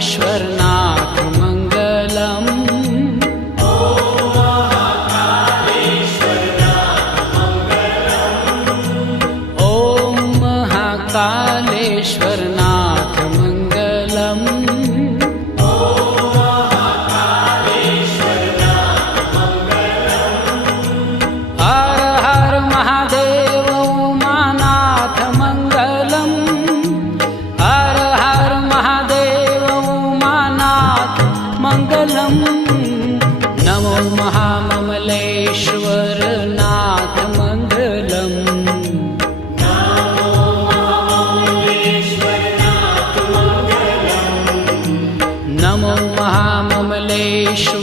महाकालेश्वरनाथ मंगलम। ओम महाकालेश्वरनाथ मंगलम। हर हर महादेव उमानाथ मंगलम। हर हर महादेव उमानाथ मंगलम। नमो महाममलेश्वरनाथ मंगलम। नमो महाममलेश्वर